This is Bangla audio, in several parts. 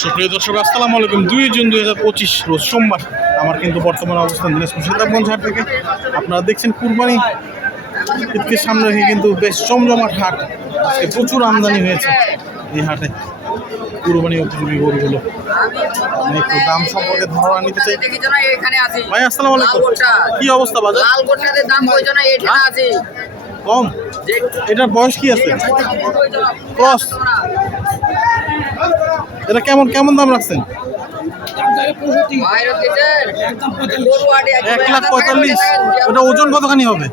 সুপ্রিয় দর্শক আসসালামু আলাইকুম। দুই জুন দুই হাজার পঁচিশ রোজ সোমবার আমার কিন্তু বর্তমান অবস্থান দিনাজপুর সীতাবগঞ্জ হাট থেকে। আপনারা দেখছেন কুরবানি। ঈদকে সামনে রেখে কিন্তু বেশ জমজমাট হাট। আজকে প্রচুর আমদানি হয়েছে এই হাটে। কুরবানি উপযোগী গরুগুলো। আমি একটু দাম সম্পর্কে ধারণা নিতে চাই। ভাই আসসালামু আলাইকুম। কি অবস্থা বাজার? লাল দাম আছে কম? এটার বয়স কি আছে? ক্রস? এটা কেমন কেমন দাম রাখছেন। এক লাখ পঁয়তাল্লিশ। ওটা ওজন কতখানি হবে?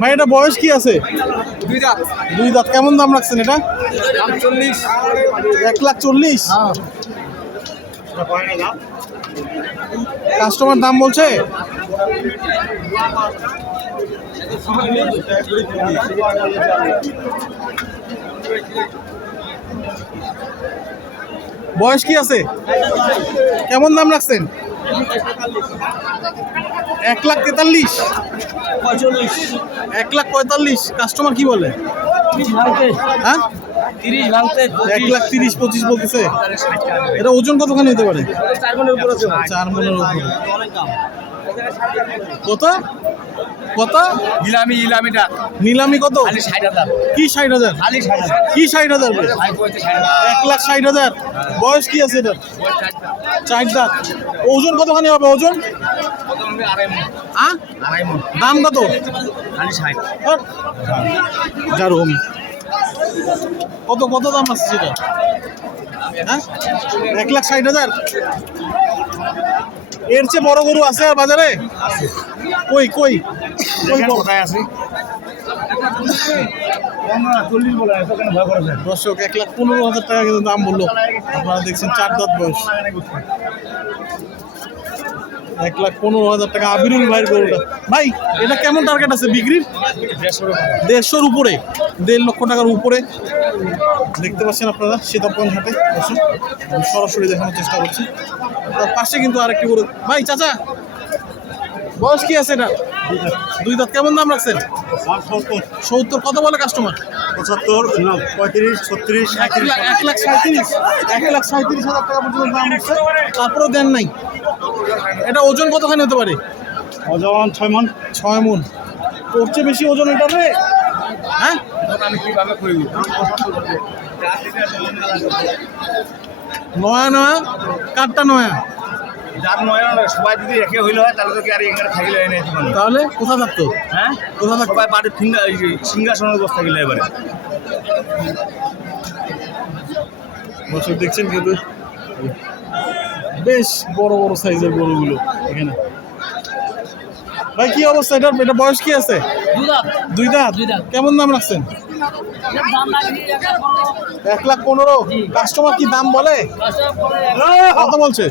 ভাই এটা বয়স কি আছে? দুই দাঁত। কেমন দাম রাখছেন এটা? এক লাখ চল্লিশ? কাস্টমার দাম বলছে? বয়স কি আছে? কেমন দাম রাখছেন? এক লাখ তেতাল্লিশ। এক লাখ পঁয়তাল্লিশ। কাস্টমার কি বলে? হ্যাঁ? তিরিশ ভাঙতে এক লাখ তিরিশ পঁচিশ বলতেছে। এটা ওজন কতখানি হতে পারে? চার মনের উপর চার মনের উপরে। কত? কত? ইলামি ইলামিটা নিলামি কত? খালি ষাট হাজার। কি ষাট হাজার? খালি ষাট হাজার। কি ষাট হাজার এক লাখ ষাট হাজার। বয়স কি আছে এটার? চার দাঁত ওজন কতখানি হবে ওজন? হ্যাঁ? দাম কত? খালি ষাট। হট। কত কত দাম আছে সেটা? হ্যাঁ? এক লাখ ষাট হাজার? এর চেয়ে বড় গরু আছে আর বাজারে? কই কই? কোথায় আছে দর্শক, এক লাখ পনেরো হাজার টাকা কিন্তু দাম বলল। আপনারা দেখছেন চার দাঁত বয়স। এক লাখ পনেরো হাজার টাকা আবিরুল ভাইয়ের গরুটা। ভাই, এটা কেমন টার্গেট আছে বিক্রির? দেড়শোর উপরে। দেড় লক্ষ টাকার উপরে। দেখতে পাচ্ছেন আপনারা সীতাপন হাটে আসুন সরাসরি দেখানোর চেষ্টা করছি। তার পাশে কিন্তু আরেকটি গরু। ভাই, চাচা, বয়স কি আছে এটা দুই দাঁত কেমন দাম রাখছেন? সত্তর। কত বলে কাস্টমার পঁচাত্তর না পঁয়ত্রিশ ছত্রিশ এক লাখ এক লাখ সাঁত্রিশ এক লাখ সাঁত্রিশ হাজার টাকা পর্যন্ত দাম উঠছে তারপরেও দেন নাই। এটা ওজন কতখানি হতে পারে? অজওয়ান ছয় মন। ছয় মন। চেয়ে বেশি ওজন এটা রে? হ্যাঁ? নয়া নয়া কাঠটা নয়া। যার নয় সবাই যদি একে হইলে হয় তাহলে তো কি আর এখানে থাকিলে। তাহলে কোথা থাকতো? হ্যাঁ? কোথা থাকতো? সবাই বাড়ির ফিঙ্গা সিংহাসনের বসে থাকিলে এবারে। বছর দেখছেন কিন্তু। বেশ বড় বড় সাইজের গরুগুলো এখানে। ভাই কি অবস্থা? এটা এটা বয়স কি আছে? দুই দাঁত। কেমন দাম রাখছেন? এক লাখ পনেরো? কাস্টমার কি দাম বলে? কত বলছে?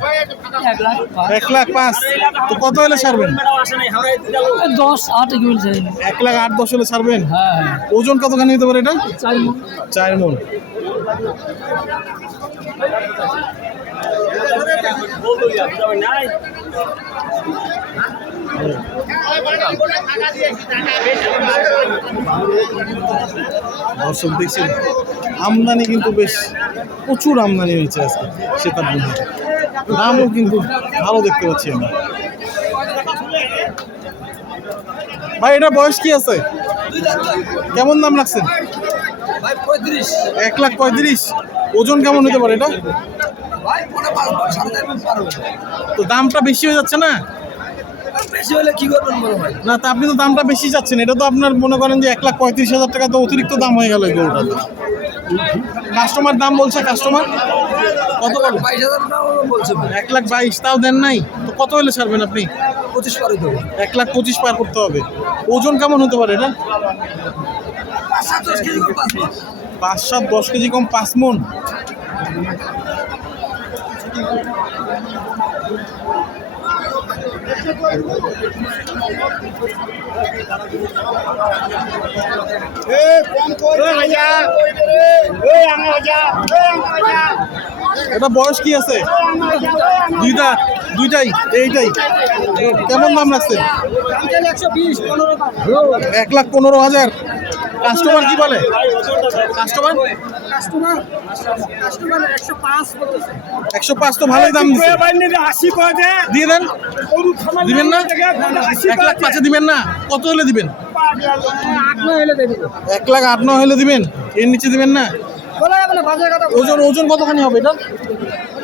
এক লাখ পাঁচ। তো কত হলে ছাড়বেন? দশ আট এক লাখ আট দশ হলে ছাড়বেন? হ্যাঁ ওজন কতখানি হতে পারে এটা? চার মন। দর্শক দেখছেন, আমদানি কিন্তু বেশ প্রচুর আমদানি হয়েছে আজকে সেতার বন্ধু দামও কিন্তু ভালো দেখতে পাচ্ছি আমরা। ভাই, এটা বয়স কি আছে? কেমন দাম রাখছেন? এক লাখ পঁয়ত্রিশ। ওজন কেমন হতে পারে এটা? তো দামটা বেশি হয়ে যাচ্ছে না? বেশি হলে কি করবেন বলো ভাই? না তা আপনি তো দামটা বেশি চাচ্ছেন। এটা তো আপনার মনে করেন যে এক লাখ পঁয়ত্রিশ হাজার টাকা তো অতিরিক্ত দাম হয়ে গেল এই গরুটা কাস্টমার দাম বলছে কাস্টমার কত বলে? বাইশ হাজার বলছে এক লাখ বাইশ তাও দেন নাই। তো কত হলে ছাড়বেন আপনি? পঁচিশ পারে দেবো এক লাখ পঁচিশ পার করতে হবে। ওজন কেমন হতে পারে এটা? পাঁচ সাত দশ কেজি কম পাঁচ মন। এটা বয়স কি আছে? দুইটা, দুইটাই, এইটাই। কেমন দাম রাখছেন এক লাখ পনেরো হাজার। কাস্টমার কি বলে? কাস্টমার একশো পাঁচ তো ভালোই দাম দিচ্ছে দিয়ে দেন। দিবেন না? এক লাখ পাঁচে দিবেন না। কত হলে দিবেন? এক লাখ আট নয় হলে দিবেন? এর নিচে দিবেন না? ওজন ওজন কতখানি হবে এটা?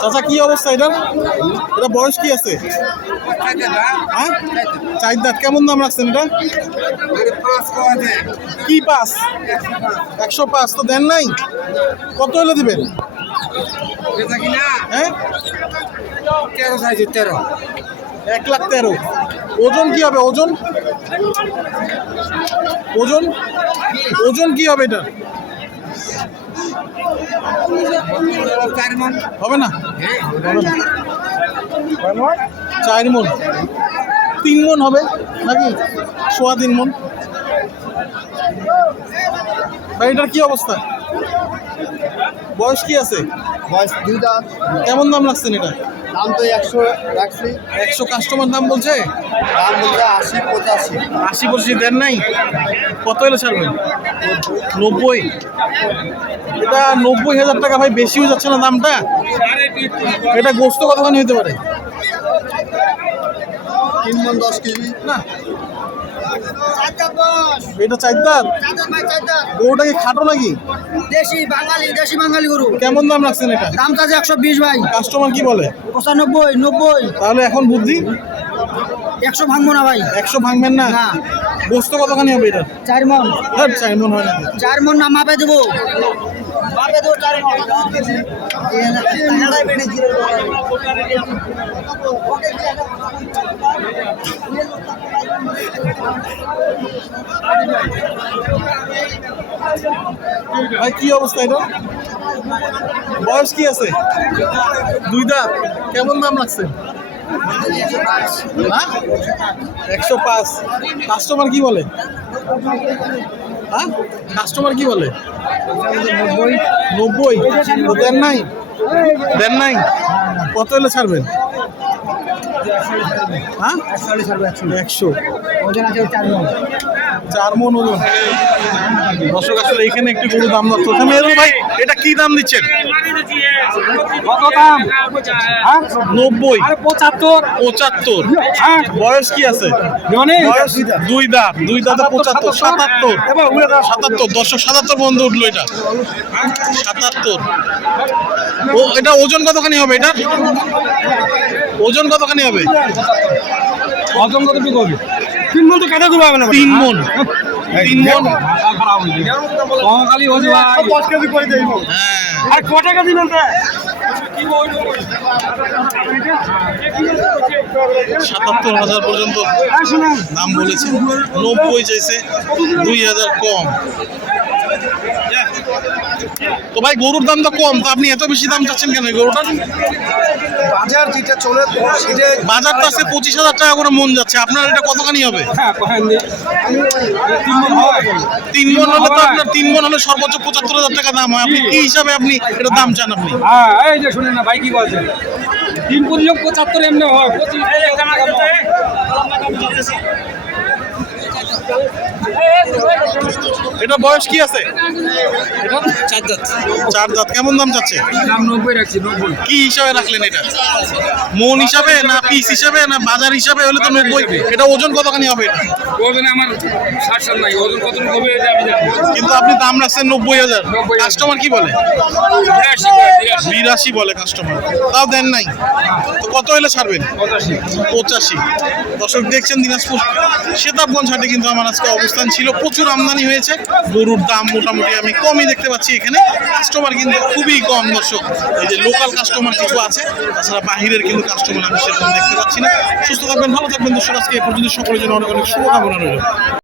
চাচা, কি অবস্থা এটা? এটা বয়স কি আছে? হ্যাঁ? দাঁত কেমন দাম রাখছেন এটা? কি পাস? একশো পাঁচ তো দেন নাই? কত হলে দিবেন? হ্যাঁ? তেরো তেরো এক লাখ তেরো। ওজন কি হবে? ওজন? ওজন? ওজন কি হবে এটা? হবে না? চার মন। তিন মন হবে নাকি? সোয়া তিন মন। এটার কি অবস্থা? বয়স কি আছে? বয়স দুই দাঁত। কেমন দাম লাগছেন এটা? দাম তো একশো রাখছি। একশো কাস্টমার দাম বলছে? দাম বলছে আশি পঁচাশি। আশি পঁচাশি দেন নাই? কত হলে ছাড়বেন নব্বই। এটা নব্বই হাজার টাকা ভাই বেশি হয়ে যাচ্ছে না দামটা? এটা গোস্ত কতখানি হতে পারে? তিন মন দশ কেজি। না এটা চার গরুটা কি খাটো নাকি? দেশি বাঙালি দেশি বাঙালি গরু। কেমন দাম রাখছেন এটা? দাম চাচ্ছে একশো বিশ ভাই। কাস্টমার কি বলে? পঁচানব্বই নব্বই। তাহলে এখন বুদ্ধি? একশো ভাঙবো না ভাই। একশো ভাঙবেন না। গোস্ত কতখানি হবে এটা চার মন। হ্যাঁ চার মন হয় মন না মাপে দেবো। ভাই কি অবস্থা এটা? বয়স কি আছে? দুই দাঁত। কেমন দাম লাগছে? একশো পাঁচ। কাস্টমার কি বলে? হ্যাঁ? কাস্টমার কি বলে? নব্বই। দেন নাই? দেন নাই। কত হলে ছাড়বেন? হ্যাঁ? একশো চার মন ওজন। দর্শক আসলে এখানে একটি গরু দাম দর ভাই এটা কি দাম দিচ্ছেন? কত দাম? নব্বই। পঁচাত্তর। পঁচাত্তর। বয়স কি আছে? দুই দাঁত। দুই দাঁতে পঁচাত্তর। সাতাত্তর। সাতাত্তর। সাতাত্তর। বন্ধ উঠল এটা। সাতাত্তর। ও এটা ওজন কতখানি হবে এটা ওজন কতখানি হবে? অজন কতটুকু হবে তিন মন তো কাটা হবে না তিন মন। তিন মন। কঙ্কালি হচ্ছে ভাই দশ কেজি করে দেব হ্যাঁ। আর ক টাকা দিবেন সাতাত্তর হাজার পর্যন্ত নাম দাম বলেছে। নব্বই চাইছে। দুই হাজার কম। তো ভাই গরুর দাম তো কম। তো আপনি এত বেশি দাম চাচ্ছেন কেন এই গরুটার? বাজার যেটা চলে সেটা বাজার তো আছে পঁচিশ হাজার টাকা করে মন যাচ্ছে। আপনার এটা কতখানি হবে? তিন মন হলে তো আপনার তিন মন হলে সর্বোচ্চ পঁচাত্তর হাজার টাকা দাম হয়। আপনি কি হিসাবে আপনি এটা দাম চান আপনি? হ্যাঁ এই যে শুনেন না ভাই কি বলছে তিন পঁচিশ পঁচাত্তর এমনি হয়। পঁচিশ এটা বয়স কি আছে? এটা চার দাঁত চার দাঁত কেমন দাম চাচ্ছে দাম নব্বই রাখছি নব্বই কি হিসাবে রাখলেন এটা? মন হিসাবে না পিস হিসাবে না বাজার হিসাবে হলে তো নব্বই। এটা ওজন কতখানি হবে এটা? আমার ষাট সাল নাই ওজন কত হবে এটা আমি জানি কিন্তু আপনি দাম রাখছেন নব্বই হাজার। কাস্টমার কি বলে? বিরাশি বলে কাস্টমার তাও দেন নাই। তো কত হলে ছাড়বেন? পঁচাশি। পঁচাশি। দর্শক দেখছেন দিনাজপুর সেতাবগঞ্জ হাটে কিন্তু আমার আজকে অবস্থান ছিল প্রচুর আমদানি হয়েছে। গরুর দাম মোটামুটি আমি কমই দেখতে পাচ্ছি এখানে। কাস্টমার কিন্তু খুবই কম দর্শক। এই যে লোকাল কাস্টমার কিছু আছে, তাছাড়া বাহিরের কিন্তু কাস্টমার আমি সেরকম দেখতে পাচ্ছি না। সুস্থ থাকবেন, ভালো থাকবেন দর্শক, আজকে এ পর্যন্ত সকলের জন্য অনেক অনেক শুভকামনা রইল।